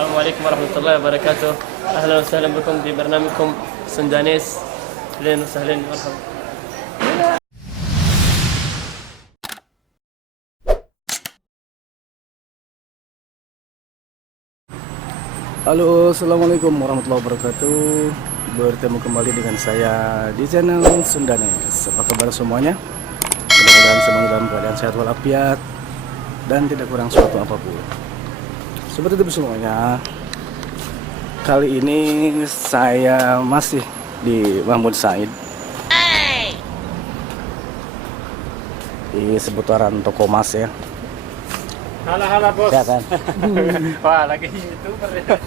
السلام عليكم ورحمة الله وبركاته. أهلا وسهلا بكم في برنامجكم سندانيس. أهلا وسهلا مرحبا. Halo, assalamualaikum warahmatullahi wabarakatuh. Bertemu kembali dengan saya di channel Sundanes. Apa kabar semuanya? Mudah-mudahan semuanya dalam keadaan sehat walafiat dan tidak kurang suatu apapun. Seperti itu semuanya. Kali ini saya masih di Mahmud Said, di seputaran toko emas ya. Halo bos. Ya kan? Wah, lagi YouTuber ya.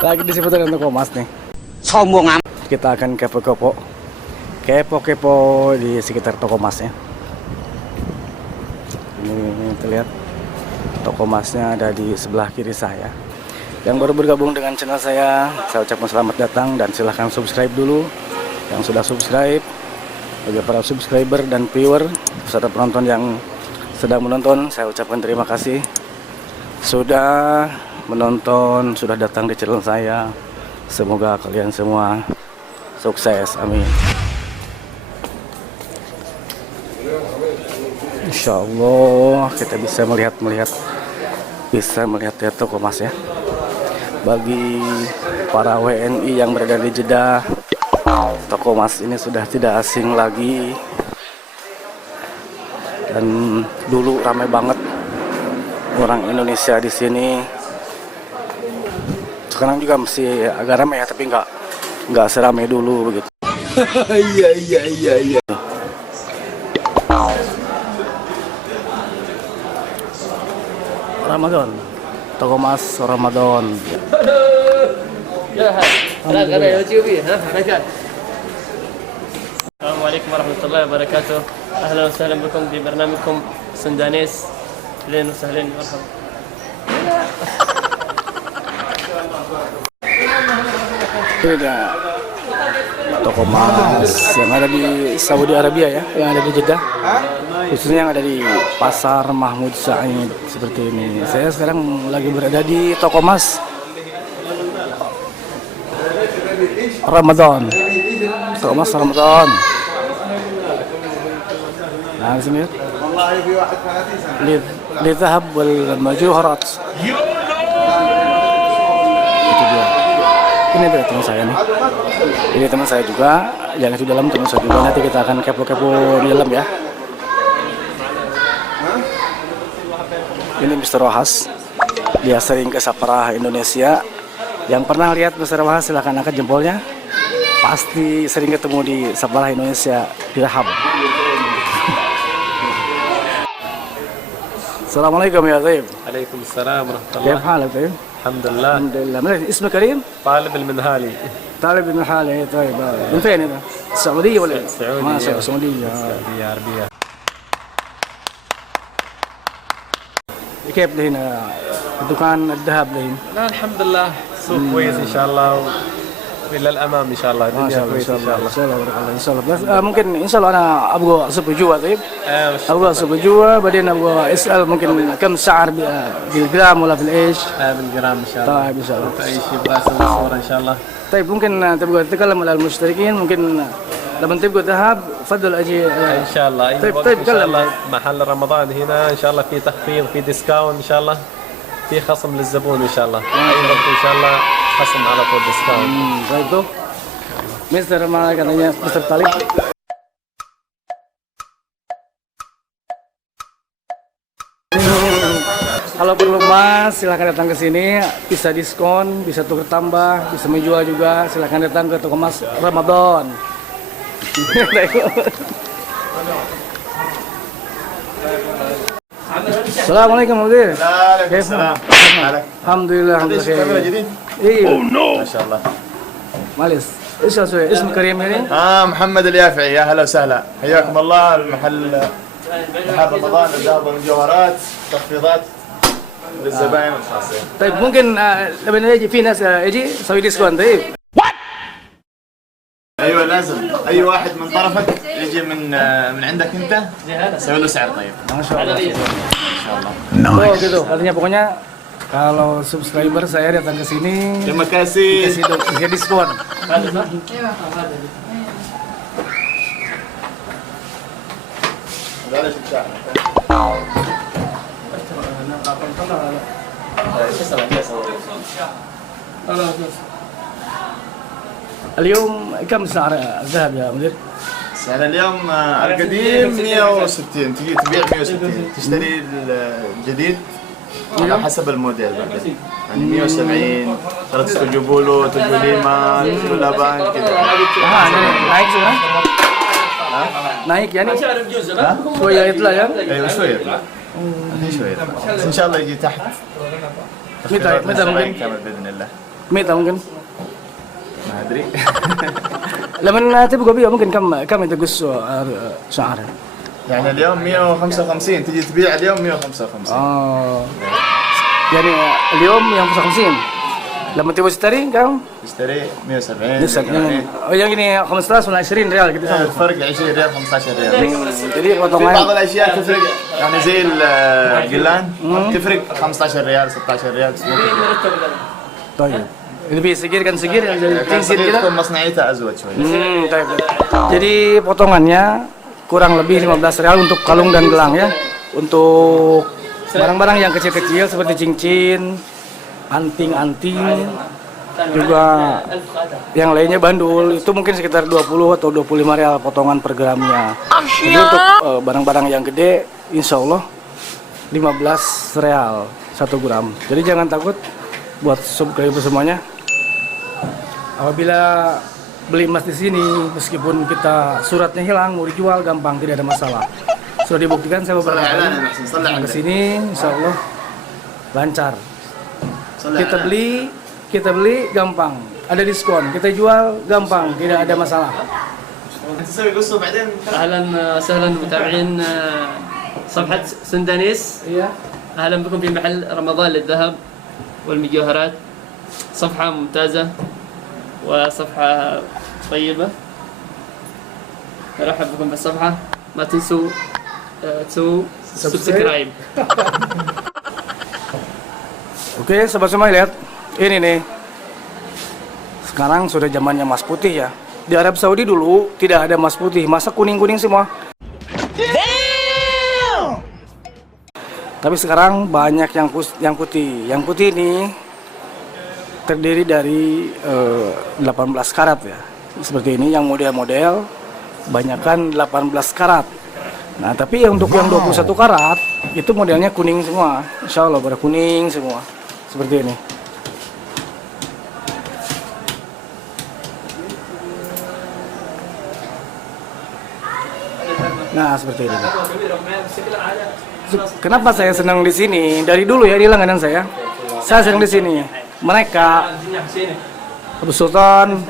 Lagi di seputaran toko emas nih. Sombong amat. Kita akan kepo-kepo di sekitar toko emasnya. Ini terlihat toko emasnya ada di sebelah kiri saya. Yang baru bergabung dengan channel saya ucapkan selamat datang dan silahkan subscribe dulu. Yang sudah subscribe, bagi para subscriber dan viewer serta penonton yang sedang menonton, saya ucapkan terima kasih sudah menonton, sudah datang di channel saya. Semoga kalian semua sukses, amin. Insya Allah kita bisa melihat ya toko emas ya. Bagi para WNI yang berada di Jeddah, toko emas ini sudah tidak asing lagi. Dan dulu ramai banget orang Indonesia di sini. Sekarang juga masih agak ramai ya, tapi nggak seramai dulu begitu. Iya. Ramadan, toko emas Ramadan. يا هلا هلا يوتيوبي ها حركات. السلام عليكم ورحمة الله وبركاته. أهلا وسهلا بكم في برنامجكم سندانيس. أهلا وسهلا مرحبا. Ini dia toko emas yang ada di Saudi Arabia ya, yang ada di Jeddah, khususnya yang ada di Pasar Mahmud Said seperti ini. Saya sekarang lagi berada di toko emas Ramadan, toko emas Ramadan. Nah, di sini lidhab wal majawharat. Itu dia. Ini adalah teman saya nih. Ini teman saya juga, yang itu dalam teman saya juga. Nanti kita akan kepo-kepo di dalam ya. Ini Mr. Wahas. Dia sering ke Saparah Indonesia. Yang pernah lihat Mr. Wahas silahkan angkat jempolnya. Pasti sering ketemu di Saparah Indonesia di Rahab. Assalamualaikum ya Taib. Waalaikumsalam warahmatullahi كيف حالك طيب؟ الحمد لله. الحمد لله. اسمك كريم؟ طالب المنهالي. طالب من حالي. طيب من فين هنا؟ السعودية ولا؟ السعودية. ما شاء الله السعودية. السعودية عربية. كيف هنا دكان الذهب هنا؟ لا الحمد لله سوق كويس إن شاء الله إلى الأمام إن شاء الله. ما الدنيا شاء الله كويس إن شاء الله. إن شاء الله بارك الله إن شاء الله. بس ممكن إن شاء الله أنا أبغى أصب جوا طيب. أبغى أصب جوا بعدين أبغى أسأل ممكن كم سعر بالجرام ولا في الإيش؟ بالجرام إن شاء الله. طيب إن شاء الله. في أي شيء بقى أسوي صورة إن شاء الله. طيب ممكن تبغى تتكلم على المشتركين ممكن لما تبغى ذهب فضل أجي. إن شاء الله أي طيب وقت طيب إن شاء كلم. الله محل رمضان هنا إن شاء الله في تخفيض في ديسكاونت إن شاء الله في خصم للزبون إن شاء الله أي وقت إن شاء الله خصم على طول ديسكاونت. Baik tuh. Mister mana katanya Mister Talib. Kalau perlu emas silahkan datang ke sini, bisa diskon, bisa tukar tambah, bisa menjual juga. Silahkan datang ke toko emas Ramadan. Assalamualaikum Mudir. السلام. Alhamdulillah alhamdulillah. Iya. ما شاء الله. Malis. ايش اسوي؟ اسم كريم يعني؟ محمد اليافعي، يا هلا وسهلا، حياكم الله. المحل محل رمضان للذهب والمجوهرات، تخفيضات للزبائن الخاصين. طيب ممكن لما يجي في ناس يجي يسوي ديسكونت طيب. ايوه لازم اي واحد من طرفك يجي من عندك انت سوي له سعر طيب. Masya Allah. ان شاء الله. Oh gitu. Artinya pokoknya Kalau subscriber saya datang ke sini Terima kasih. kasih diskon. اليوم كم سعر الذهب يا مدير؟ سعر اليوم القديم 160 تجي تبيع 160 تشتري الجديد على حسب الموديل بعدين يعني 170 ترى تجيبوا له تجوليما لبان كذا naik sudah? naik يعني؟ شوية يطلع يعني؟ ايوه شوي يطلع الحين شوي يطلع بس ان شاء الله يجي تحت متى ممكن؟ كامل باذن الله متى ممكن؟ ما ادري لما تبقى بيه ممكن كم تقص شعره؟ يعني اليوم 155 تجي تبيع اليوم 155 يعني اليوم 155 لما تبغى تشتري كم؟ تشتري 170 yang ini 15 ولا 20 ريال gitu sama. الفرق 20 ريال 15 ريال Jadi في بعض potongan الاشياء تفرق يعني زي الجلان تفرق 15 ريال 16 ريال طيب. Lebih segir kan segir yang jadi cincin kita. تكون مصنعيتها ازود شوي طيب. Jadi potongannya kurang lebih 15 real untuk kalung dan gelang ya. Untuk barang-barang yang kecil-kecil seperti cincin, anting-anting, juga yang lainnya bandul itu mungkin sekitar 20 atau 25 real potongan per gramnya. Jadi untuk barang-barang yang gede insya Allah 15 real 1 gram. Jadi jangan takut buat subscriber semuanya. Apabila beli emas di sini, meskipun kita suratnya hilang mau dijual gampang, tidak ada masalah. Sudah dibuktikan saya beberapa kali ke sini, insya Allah lancar. Kita beli gampang, ada diskon. Kita jual gampang, tidak ada masalah. اهلا وسهلا متابعين صفحة سندانيس. اهلا بكم في محل رمضان للذهب والمجوهرات. صفحة ممتازة وصفحة طيبة. نرحب بكم في الصفحة. ما تنسوا تسووا سبسكرايب. Oke, sobat semua lihat. Ini nih. Sekarang sudah zamannya emas putih ya. Di Arab Saudi dulu tidak ada emas putih, masa kuning-kuning semua. Tapi sekarang banyak yang putih. Yang putih ini terdiri dari 18 karat ya. Seperti ini yang model-model banyakkan 18 karat. Nah, tapi untuk yang 21 karat itu modelnya kuning semua. Insya Allah pada kuning semua. Seperti ini. Nah, seperti ini. Kenapa saya senang di sini? Dari dulu ya di langganan saya. Saya senang di sini. Mereka Abu Sultan,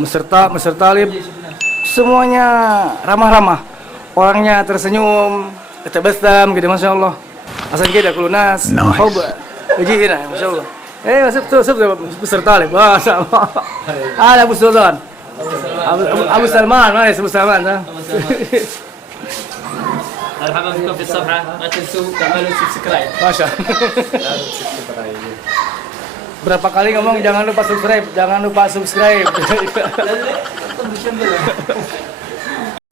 Mr. Talib, semuanya ramah-ramah. Orangnya tersenyum, tabassam gitu, masya Allah. Asal kita kulunas, hoba, begini, masya Allah. Masuk Mr. Talib, masya Allah. Ada Abu Sultan, Abu Salman, mana Abu Salman? مرحبا بكم في الصفحة. لا تنسوا تعملوا سبسكرايب. Masya. Berapa kali ngomong jangan lupa subscribe, jangan lupa subscribe.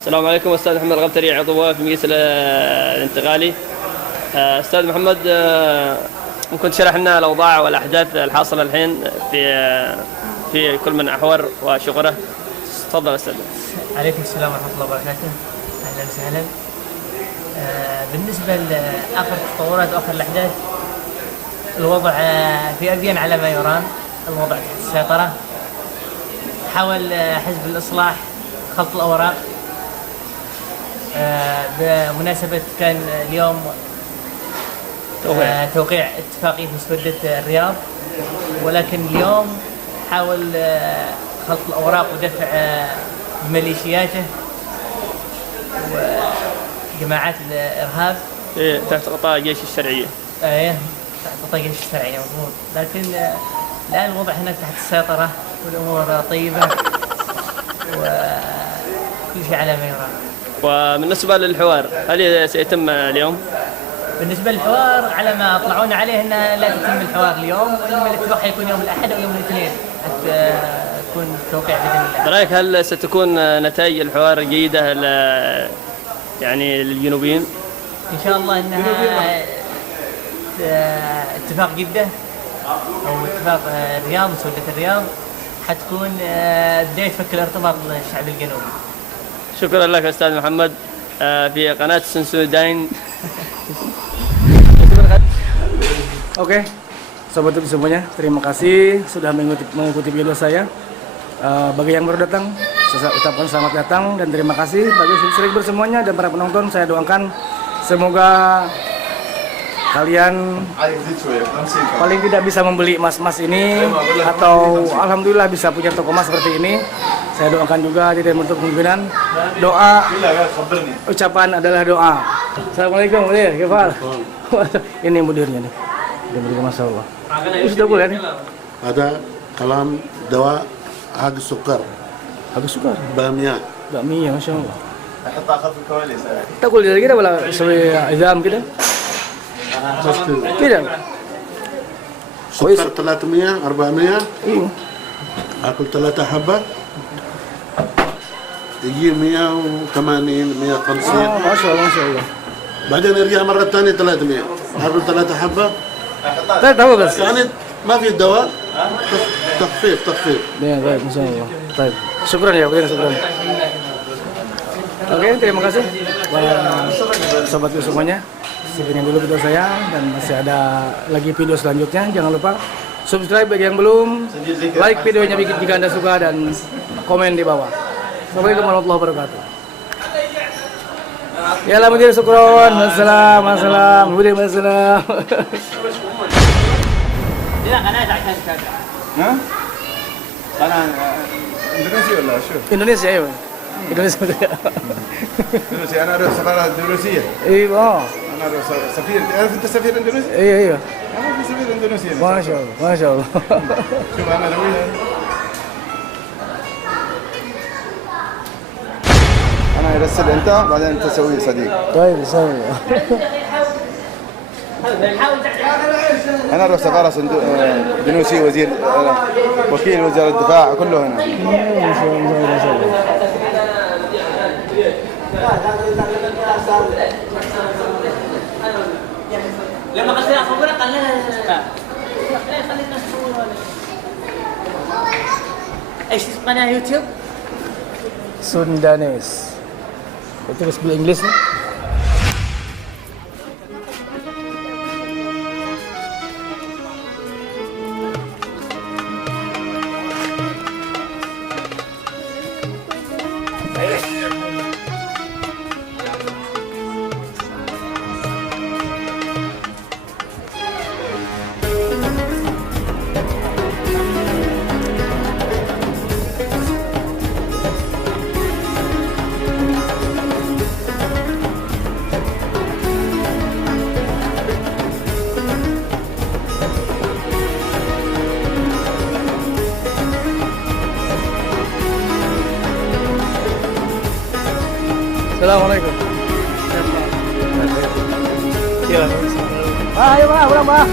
السلام عليكم. أستاذ محمد الغبتري عضو في مجلس الانتقالي. أستاذ محمد ممكن تشرح لنا الأوضاع والأحداث الحاصلة الحين في كل من أحور وشغله. تفضل أستاذ. عليكم السلام ورحمة الله وبركاته. أهلا وسهلا. بالنسبة لآخر التطورات وآخر الأحداث، الوضع في أبين على ما يرام، الوضع تحت السيطرة. حاول حزب الإصلاح خلط الأوراق بمناسبة كان اليوم توقيع اتفاقية مسودة الرياض، ولكن اليوم حاول خلط الأوراق ودفع ميليشياته وجماعات الإرهاب تحت غطاء الجيش الشرعية. تحت غطاء الجيش الشرعية مضبوط. لكن الآن الوضع هناك تحت السيطرة والأمور طيبة وكل شيء على ما يرام. وبالنسبة للحوار هل سيتم اليوم؟ بالنسبة للحوار على ما أطلعونا عليه أنه لا تتم الحوار اليوم، وإنما الاتفاق حيكون يوم الأحد أو يوم الاثنين حتى يكون التوقيع بإذن الله. برأيك هل ستكون نتائج الحوار جيدة يعني للجنوبيين؟ إن شاء الله أنها اتفاق جدة أو اتفاق الرياض مسودة الرياض حتكون بداية فك الارتباط بالشعب الجنوبي. شكرا لك أستاذ محمد في قناة Sensodyne. Oke, sobat YouTube semuanya, terima kasih sudah mengikuti video saya. Bagi yang baru datang, saya ucapkan selamat datang dan terima kasih bagi subscriber semuanya dan para penonton. Saya doakan semoga kalian paling tidak bisa membeli emas-emas ini atau alhamdulillah bisa punya toko emas seperti ini. Saya doakan juga tidak menutup kemungkinan. Doa, ucapan adalah doa. Assalamualaikum, Mudir. Gimana? Ini mudirnya nih. Dia mudir, masya Allah. Ini sudah boleh nih. هذا كلام دواء حق السكر Habis suka. باميات Bakmi, masya Allah. احطها خلف الكواليس. تاكل كده ولا شوي عظام كده؟ بس كذا كده. كويس. سكر 300 400 ايوه. اكل 3 حبه يجي 180 150 ما شاء الله ما شاء الله. بعدين يرجع مره ثانيه 300 اكل 3 حبه طيب tahu بس. يعني ما في دواء تخفيف Ya, baik, masya Allah. Baik. Syukran ya, Mudir, syukran. Oke, terima kasih sobat semuanya. Segini dulu video saya dan masih ada lagi video selanjutnya. Jangan lupa subscribe bagi yang belum, like videonya jika Anda suka dan komen di bawah. Assalamualaikum warahmatullahi wabarakatuh. Ya lah Mudir, syukron. Wassalam. Mudir, wassalam. لا قناة عشان تتابع. ها؟ انا اندونيسي ولا شو؟ Indonesia ya, Bang? Indonesia. اندونيسي انا اروح سفاره اندونيسيه. Iya, انا اروح سفير، عارف انت سفير اندونيسي؟ iya, iya. انا في سفير اندونيسي هنا. Masya Allah, masya Allah. شوف انا لويها. انا ارسل انت بعدين انت تسوي صديق. Baik, sama. انا اروح سفاره اندونيسي وزير وكيل وزاره الدفاع كله هنا. Masya Allah, masya Allah. لما قلت له اصورك قال لا خلي الناس تصور. ايش قناه يوتيوب؟ Sundanese. Itu harus beli Inggris nih. Assalamualaikum. Ayo, Pak,